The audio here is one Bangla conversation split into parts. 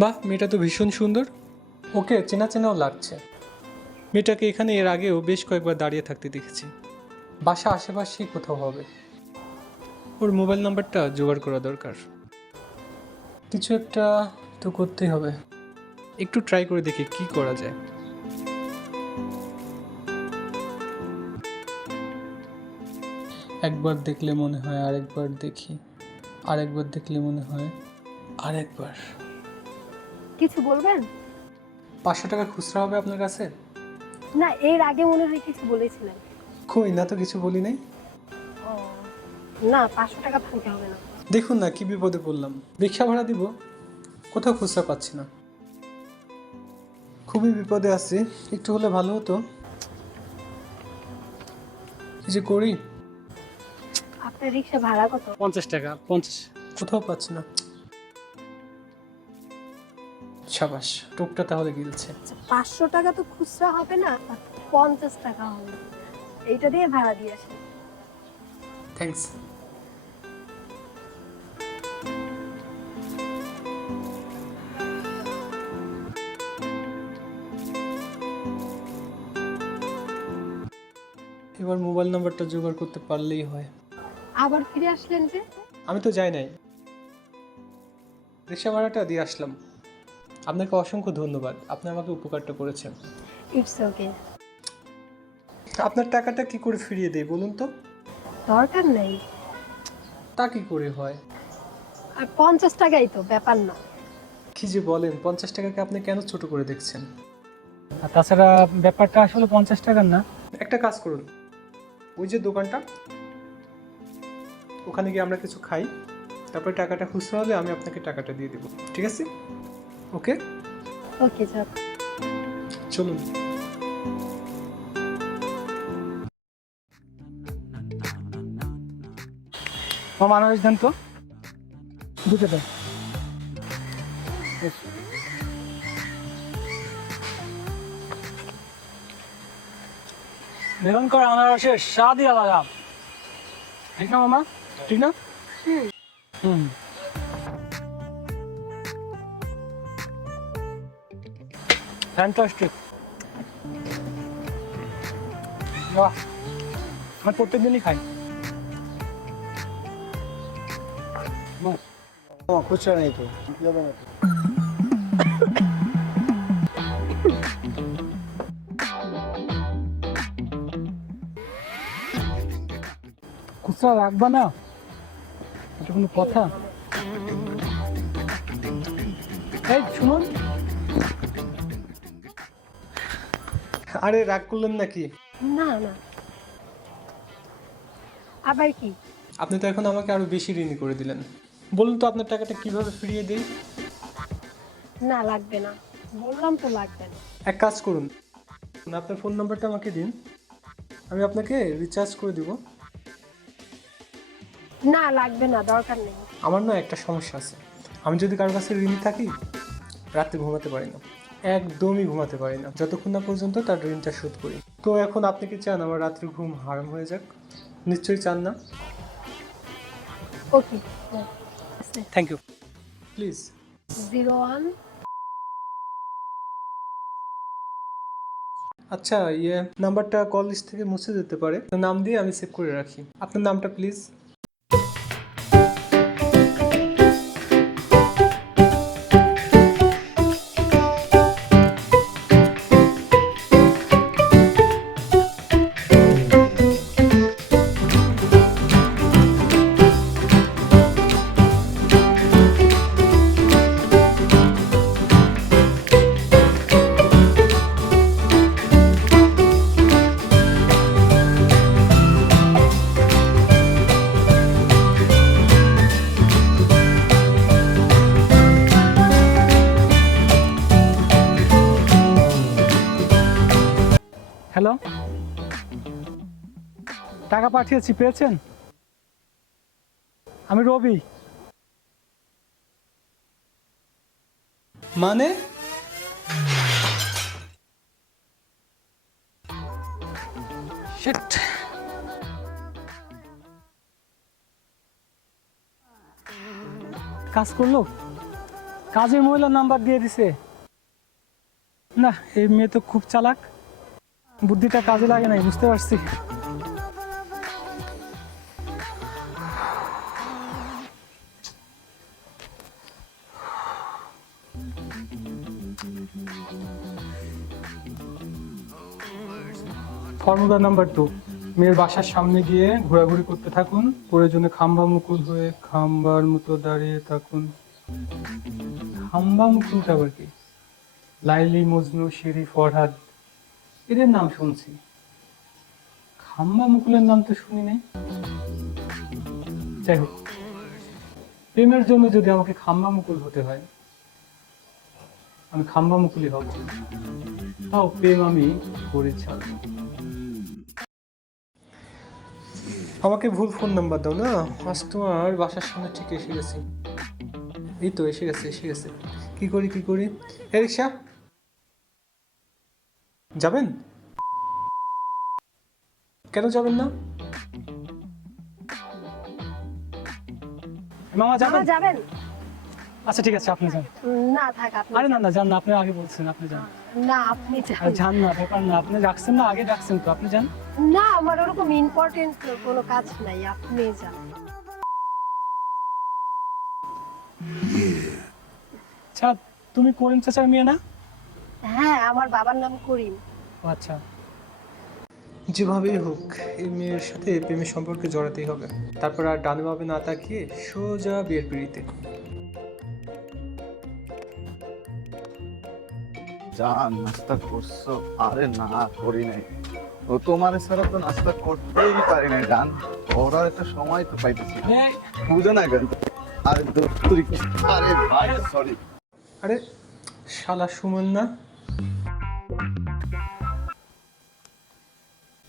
বাহ, মেয়েটা তো ভীষণ সুন্দর। ওকে চেনা চেনাও লাগছে। মেয়েটাকে এখানে এর আগেও বেশ কয়েকবার দাঁড়িয়ে থাকতে দেখেছি। বাসা আশেপাশেই কোথাও হবে। ওর মোবাইল নাম্বারটা জোগাড় করা দরকার। কিছু একটা তো করতেই হবে। একটু ট্রাই করে দেখি কি করা যায়। একবার দেখলে মনে হয় আরেকবার দেখি, আরেকবার দেখলে মনে হয় আরেকবার। কিছু বলবেন? 500 টাকা খুচরা হবে আপনার কাছে? না, এর আগে মনে হয় কিছু বলেছিলেন। কই না তো, কিছু বলি নাই। ও না, 500 টাকা ভাঙতে হবে না। দেখুন না কি বিপদে পড়লাম। রিক্সা ভাড়া দিব, কোথাও খুচরা পাচ্ছি না। খুবই বিপদে আছি, একটু হলে ভালো হতো। কি যে করি। আপনার রিক্সা ভাড়া কত? 50 টাকা, 50। কোথাও পাচ্ছি না। সাবাস, টোকটা তাহলে গিলছে। 500 টাকা তো খুচরা হবে না, 50 টাকা হবে। এইটা দিয়ে ভাড়া দিয়ে আসেন। থ্যাঙ্কস। এবার মোবাইল নাম্বারটা জোগাড় করতে পারলেই হয়। আবার ফিরে আসলেন যে? আমি তো যাই নাই, রিক্সা ভাড়াটা দিয়ে আসলাম। আপনাকে অসংখ্য ধন্যবাদ, আপনি আমাকে উপকারটা করেছেন। It's okay. আপনার টাকাটা কি করে ফিরিয়ে দেই বলুন তো? দরকার নেই। তা কি করে হয়? আর 50 টাকাই তো, ব্যাপার না। কি যে বলেন, 50 টাকাকে আপনি কেন ছোট করে দেখছেন? আর তাছাড়া ব্যাপারটা আসলে 50 টাকার না। একটা কাজ করুন, ওই যে দোকানটা, ওখানে গিয়ে আমরা কিছু খাই, তারপরে টাকাটা খুচরা হলে আমি আপনাকে টাকাটা দিয়ে দেবো, ঠিক আছে? ওকে, ওকে চল। চলুন। মানুষ দেন তো, বুঝে দেন। নিরঙ্কর আনারসের স্বাদই আলাদা, ঠিক না মামা? ঠিক না? হুম। ফ্যান্টাস্টিক। বাহ, আমি প্রত্যেক দিনই খাই। খুচরা নেই তো, যাবে না তো। খুচরা রাখবা না? এটা কোনো কথা? এই শুনুন, আরে রাগ করলেন নাকি? না না, আবার কি? আপনি তো এখন আমাকে আরো বেশি ঋণী করে দিলেন। বলুন তো আপনার টাকাটা কিভাবে ফিরিয়ে দেই? না লাগবে না, বললাম তো লাগবে না। এক কাজ করুন, আপনার ফোন নাম্বারটা আমাকে দিন, আমি আপনাকে রিচার্জ করে দিব। না লাগবে না, দরকার নেই। আমার না একটা সমস্যা আছে, আমি যদি কারোর কাছে ঋণী থাকি রাতে ঘুমাতে পারি না, একদমই ঘুমাতে পারি না যতক্ষণ না পর্যন্ত তার ঋণটা শোধ করি। তো এখন আপনি কি চান আমার রাত্রির ঘুম হারাম হয়ে যাক? নিশ্চয়ই চান না। ওকে। Thank you. প্লিজ। 01। আচ্ছা, নাম্বারটা কল লিস্ট থেকে মুছে যেতে পারে, তো নাম দিয়ে আমি সেভ করে রাখি। আপনার নামটা প্লিজ। হ্যালো, টাকা পাঠিয়েছি, পেয়েছেন? আমি রবি। মানে শিট। কাজ করলো, কাজের মহিলার নাম্বার দিয়ে দিছে। না, এই মেয়ে তো খুব চালাক, বুদ্ধিটা কাজে লাগে নাই, বুঝতে পারছি। ফর্মুলা নাম্বার 2, মেয়ের বাসার সামনে গিয়ে ঘোরাঘুরি করতে থাকুন, প্রয়োজনে খাম্বা মুকুল হয়ে খাম্বার মতো দাঁড়িয়ে থাকুন। খাম্বা মুকুলটা আবার কি? লাইলি, মজনু, শিরি, ফরহাদ এদের নাম শুনছি, খাম্বা মুকুলের নাম তো শুনি নাই। যাই হোক, প্রেমের জন্য যদি আমাকে খাম্বা মুকুল হতে হয়, আমি খাম্বা মুকুলই হব। তাও প্রেম আমি করে ছাড়ব। আমাকে ভুল ফোন নাম্বার দাও না, আজ তোমার বাসার সামনে ঠিক এসে গেছি। এই তো এসে গেছে। কি করি? এ রিক্সা, যাবেন? কেন যাবেন না? মামা মামা যাবেন? যাবেন? আচ্ছা ঠিক আছে, আপনি যান। না থাক, আপনি আরে না যান। না, যান না, আপনি আগে বলছেন, আপনি যান। না আপনি যান। আরে যান না, ব্যাপার না, আপনি রাখছেন না, আগে রাখছেন তো, আপনি যান। না আমার ওরকম ইম্পর্টেন্ট কোনো কাজ নাই, আপনি যান। আচ্ছা, তুমি করিম চাচার মেয়ে না? হ্যাঁ, আমার বাবার নাম করিম। ও আচ্ছা। যেভাবেই হোক এই মেয়ের সাথে প্রেমের সম্পর্কে জড়াতেই হবে, তারপর আর ডানে বামে না তাকিয়ে সোজা বিয়ের পিড়িতে। জান, নাস্তা করছো? আরে না, করি নাই। ও তোমার ছাড়া তো নাস্তা করতেই পারি নাই জান। ওরা একটা সময় তো পাইতেছি না। বুঝো না কেন? আরে দোস্তুরি, আরে ভাই সরি। আরে শালা সুমন না?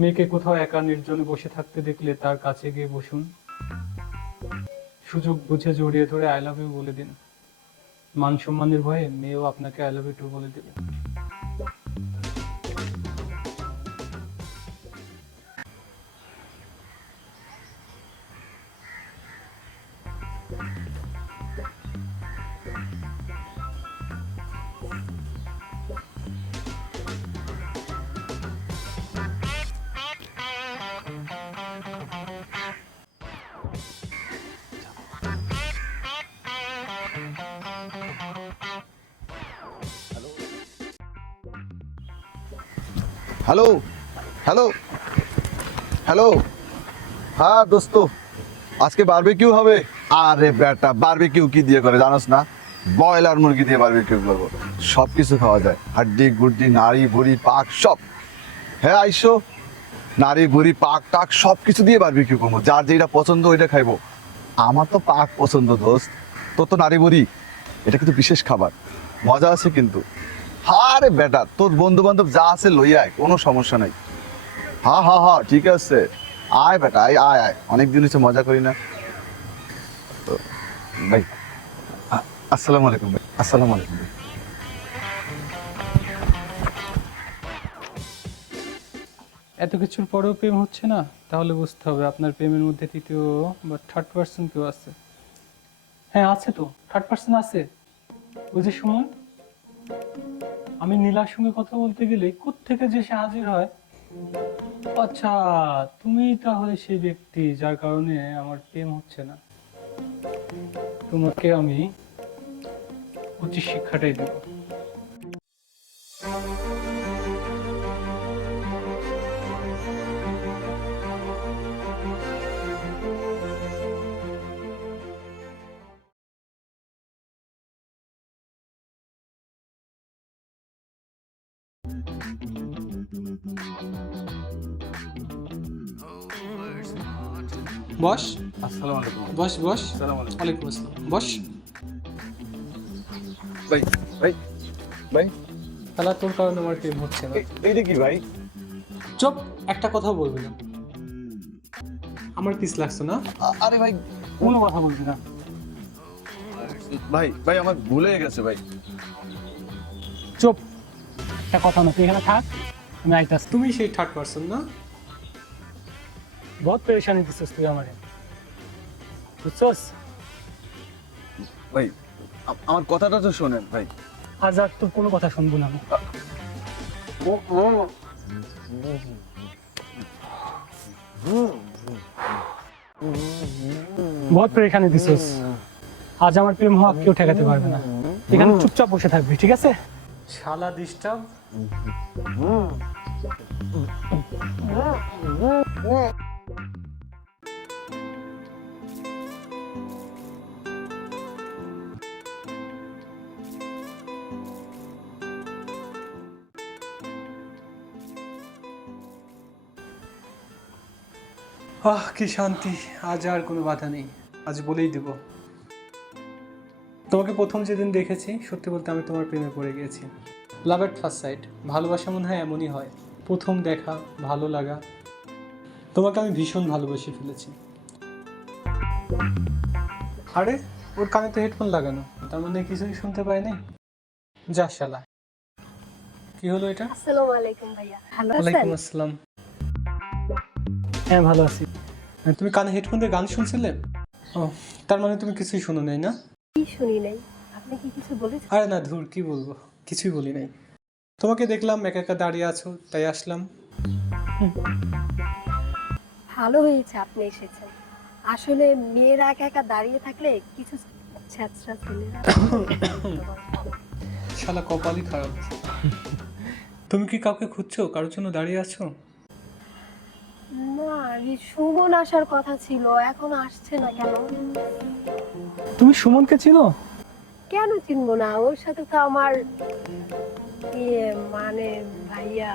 মেয়েকে কোথাও একা নির্জনে বসে থাকতে দেখলে তার কাছে গিয়ে বসুন, সুযোগ বুঝে জড়িয়ে ধরে আই লাভ ইউ বলে দিন। মান সম্মানের ভয়ে মেয়েও আপনাকে আই লাভ ইউ টু বলে দেবে। হ্যালো হ্যালো হ্যালো, হ্যাঁ দোস্ত, আজকে বারবিকিউ হবে। আরে বেটা, বারবিকিউ কি দিয়ে করে জানোস না? ব্রয়লার মুরগি দিয়ে বারবিকিউ করবো। সব কিছু খাওয়া যায়, হাড্ডি গুড্ডি, নাড়ি ভুড়ি পাক সব। হ্যাঁ আইসো, নাড়ি ভুড়ি পাক টাক সব কিছু দিয়ে বারবিকিউ করবো। যার যেটা পছন্দ ওইটা খাইবো। আমার তো পাক পছন্দ দোস্ত, তোর তো নাড়ি ভুড়ি, এটা কিন্তু বিশেষ খাবার, মজা আছে কিন্তু। আরে বেটা, তোর বন্ধু বান্ধব যা আছে লই আয়, কোনো সমস্যা নাই। হ্যাঁ ঠিক আছে, আয় বেটা আয় আয় আয়, অনেকদিন হচ্ছে মজা করি না তো। ভাই আসসালামু আলাইকুম ভাই, আসসালামু আলাইকুম ভাই। এত কিছুর পরেও প্রেম হচ্ছে না, তাহলে বুঝতে হবে আপনার প্রেমের মধ্যে তৃতীয় বা থার্ড পার্সন কেউ আছে। হ্যাঁ আছে তো, থার্ড পার্সন আছে। ওই যে সুমন, আমি নীলার সঙ্গে কথা বলতে গেলে কোত্থেকে যে সে হাজির হয়। আচ্ছা, তুমি তাহলে সেই ব্যক্তি যার কারণে আমার প্রেম হচ্ছে না। তোমাকে আমি উচিত শিক্ষাটাই দেব। বস, আসসালামু আলাইকুম বস, বস। আসসালামু আলাইকুম ওয়ালাইকুম আসসালাম, বস। ভাই ভাই ভাই, তাহলে তোর কারণে আমার প্রেম হচ্ছে না। এইটা কি ভাই? চুপ, একটা কথা বলবি না। আমার পিস লাগছে না? আরে ভাই, কোনো কথা বলবি না। ভাই ভাই আমার ভুলে গেছে ভাই। চুপ, একটা কথা না, তুই এখানে থাক, আমি আইতাছি। তুমি সেই থার্ড পার্সন না? বহুত পেরেশানি দিচ্ছিস তুই আমারে, বুঝছস? ভাই আমার কথাটা তো শোনেন ভাই। আজ আর তোর কোনো কথা শুনবো না আমি। বহুত পরেশানি দিছিস, আজ আমার প্রেম হওয়া কেউ ঠেকাতে পারবে না। এখানে চুপচাপ বসে থাকবি, ঠিক আছে? শালা ডিস্টার্ব। কি শান্তি, আজ আর কোনো বাধা নেই। আজ বলেই দেব, তোমাকে প্রথম যেদিন দেখেছি সত্যি বলতে আমি তোমার প্রেমে পড়ে গিয়েছি। লাভ এট ফার্স্ট সাইট, ভালোবাসা মনে হয় এমনই হয়, প্রথম দেখা, ভালো লাগা। তোমাকে আমি ভীষণ ভালোবেসে ফেলেছি। আরে ওর কানে তো হেডফোন লাগানো, তার মানে কিছুই শুনতে পায়নি। যা শালা, কি হলো এটা? আসসালামু আলাইকুম ভাইয়া, ভালো ওয়ালাইকুম আছেন? আসসালাম। হ্যাঁ ভালো আছি। তুমি কানে হেডফোন দিয়ে গান শুনছিলে? ও, তার মানে তুমি কিছুই শোনো নাই না? কি শুনি নাই, আপনি কি কিছু বলেছেন? আরে না ধুর, কি বলবো, কিছুই বলি নাই। তোমাকে দেখলাম একা একা দাঁড়িয়ে আছো, তাই আসলাম। ভালো হয়েছে আপনি এসেছেন। আসলে মেয়েরা একা একা দাঁড়িয়ে থাকলে কিছু ছ্যাঁচড়া ছেলেরা শালা কপালই খারাপ। তুমি কি কাউকে খুঁজছো, কারোর জন্য দাঁড়িয়ে আছো? না, এই সুমন আসার কথা ছিল, এখন আসছে না কেন? তুমি সুমনকে চিনো? কেন চিনবো না, ওর সাথে তো আমার মানে ভাইয়া,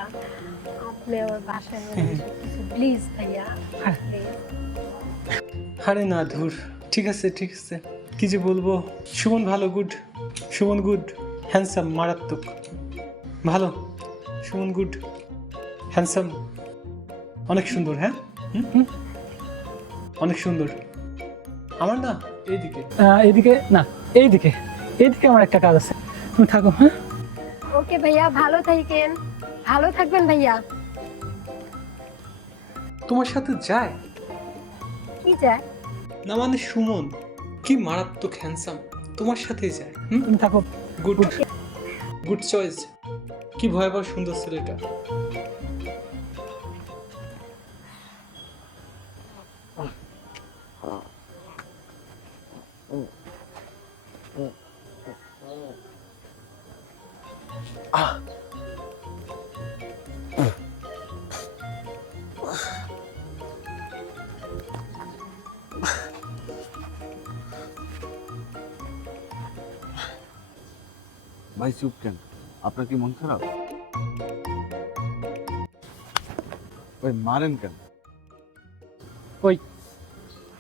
আপনি আমার বাসায় প্লিজ ভাইয়া, please। আরে না ধুর, ঠিক আছে ঠিক আছে, কি যে বলবো। সুমন ভালো, গুড। সুমন গুড, হ্যান্ডসাম, মারাত্মক ভালো। সুমন গুড, হ্যান্ডসাম, অনেক সুন্দর। হ্যাঁ, অনেক সুন্দর। আমার না এইদিকে। এইদিকে না, এইদিকে, এইদিকে আমার একটা কাজ আছে, তুমি থাকো। হ্যাঁ ওকে ভাইয়া, ভালো থাকেন, ভালো থাকবেন ভাইয়া। তোমার সাথে যায় কি যায়? না মানে সুমন কি মারাত্মক হ্যান্ডসাম, তোমার সাথেই যায়। তুমি থাকো। Good, good choice. কি ভয়াবহ সুন্দর ছেলেটা। ভাই চুপ কেন? আপনার কি মন খারাপ? ভাই মারেন কেন? ওই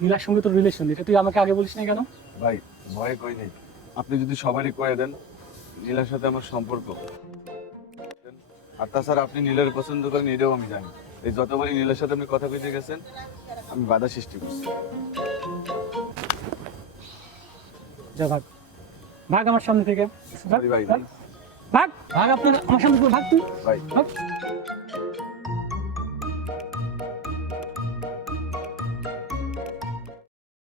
নীলার সঙ্গে তোর রিলেশন, এটা তুই আমাকে আগে বলিস না কেন? ভাই ভয় কই নেই, আপনি যদি সবারই কয়ে দেন নীলার সাথে আমার সম্পর্ক। আর তাছাড়া আপনি নীলের পছন্দ করেন এটাও আমি জানি। এই যতবারই নীলের সাথে আপনি কথা কইতে গেছেন আমি বাধা সৃষ্টি করছি। যা ভাগ, ভাগ আমার সামনে থেকে। ভাগ, Sorry ভাই, ভাগ, ভাগ, ভাগ, আপনার আমার সামনে থেকে ভাগ তুই। ভাই ভাগ।